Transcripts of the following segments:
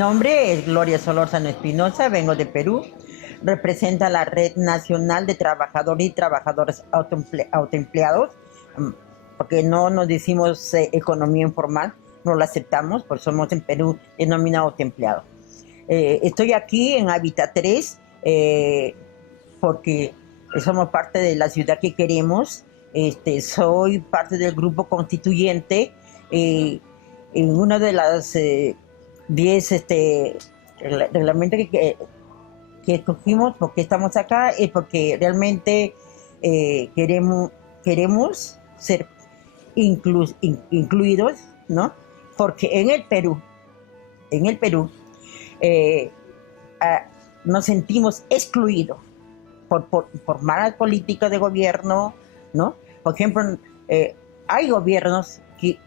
nombre es Gloria Solorzano Espinosa, vengo de Perú, representa la Red Nacional de Trabajadores y Trabajadoras Autoempleados, porque no nos decimos economía informal, no la aceptamos, porque somos en Perú denominado autoempleado. Estoy aquí en Hábitat 3 porque somos parte de la ciudad que queremos. Soy parte del grupo constituyente en una de las 10 reglamentos que escogimos. Porque estamos acá es porque realmente queremos ser incluidos, ¿no? Porque en el Perú nos sentimos excluidos por malas políticas de gobierno, ¿no? Por ejemplo, hay gobiernos que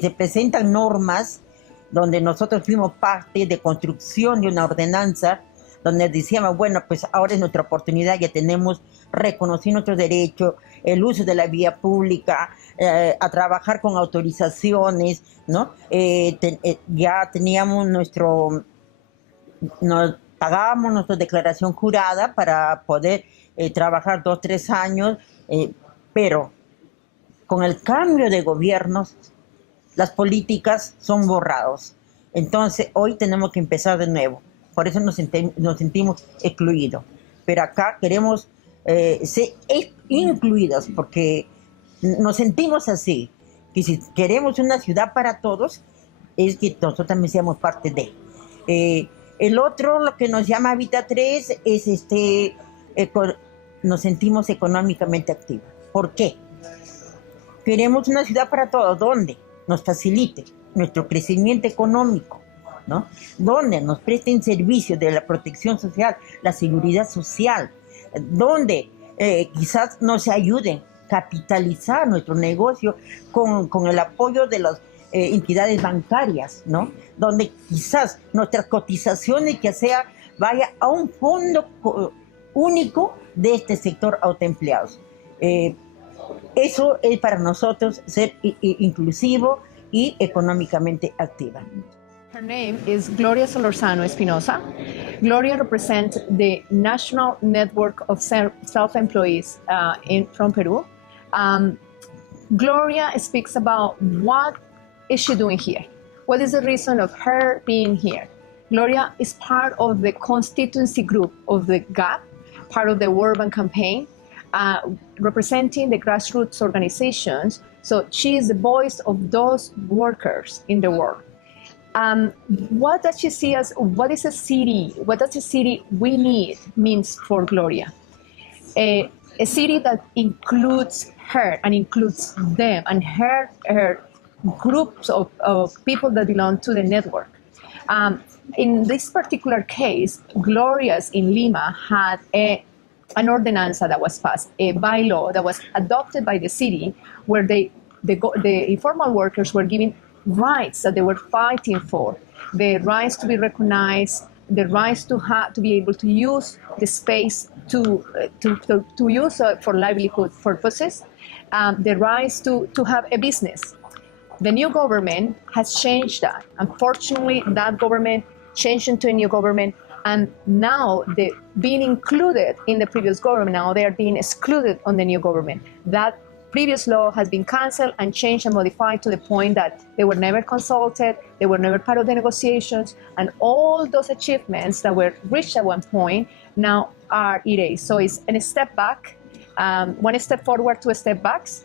se presentan normas donde nosotros fuimos parte de construcción de una ordenanza donde decíamos, bueno, pues ahora es nuestra oportunidad, ya tenemos reconocido nuestros derechos, el uso de la vía pública, a trabajar con autorizaciones, ¿no? Ya teníamos pagábamos nuestra declaración jurada para poder trabajar 2-3 años, pero con el cambio de gobiernos, las políticas son borradas. Entonces, hoy tenemos que empezar de nuevo. Por eso nos sentimos excluidos. Pero acá queremos ser incluidos, porque nos sentimos así. Que si queremos una ciudad para todos, es que nosotros también seamos parte de. El otro, lo que nos llama Hábitat 3, es nos sentimos económicamente activos. ¿Por qué? Queremos una ciudad para todos, donde nos facilite nuestro crecimiento económico, ¿no? Donde nos presten servicios de la protección social, la seguridad social, donde quizás nos ayuden a capitalizar nuestro negocio con el apoyo de las entidades bancarias, ¿no? Donde quizás nuestras cotizaciones que sea vaya a un fondo único de este sector autoempleados. Eso es para nosotros ser inclusivo y económicamente activa. Her name is Gloria Solorzano Espinosa. Gloria represents the National Network of Self-Employees from Peru. Gloria speaks about what is she doing here? What is the reason of her being here? Gloria is part of the constituency group of the GAP, part of the urban campaign, representing the grassroots organizations. So she is the voice of those workers in the world. What does she see as, what is a city? What does a city we need means for Gloria? A city that includes her and includes them and her groups of people that belong to the network. In this particular case, Gloria's in Lima had an ordinanza that was passed, a bylaw that was adopted by the city, where the informal workers were given rights that they were fighting for, the rights to be recognized, the rights to be able to use the space to use for livelihood purposes, the rights to have a business. The new government has changed that. Unfortunately, that government changed into a new government, and now they're being included in the previous government. Now they are being excluded on the new government. That previous law has been canceled and changed and modified to the point that they were never consulted, they were never part of the negotiations, and all those achievements that were reached at one point now are erased. So it's a step back, one step forward, two step backs.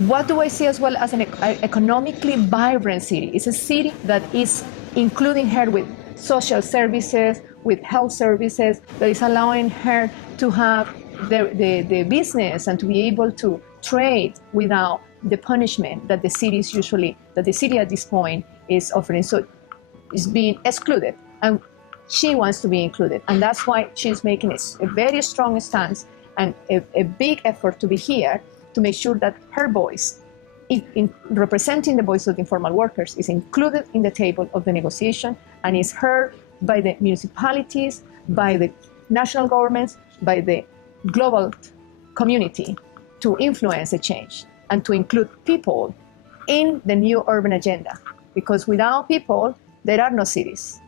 What do I see as well as an economically vibrant city? It's a city that is including her with social services, with health services, that is allowing her to have the business and to be able to trade without the punishment that the city at this point is offering. So it's being excluded, and she wants to be included. And that's why she's making a very strong stance and a big effort to be here to make sure that her voice, in representing the voice of the informal workers, is included in the table of the negotiation and is heard by the municipalities, by the national governments, by the global community to influence a change and to include people in the new urban agenda. Because without people, There are no cities.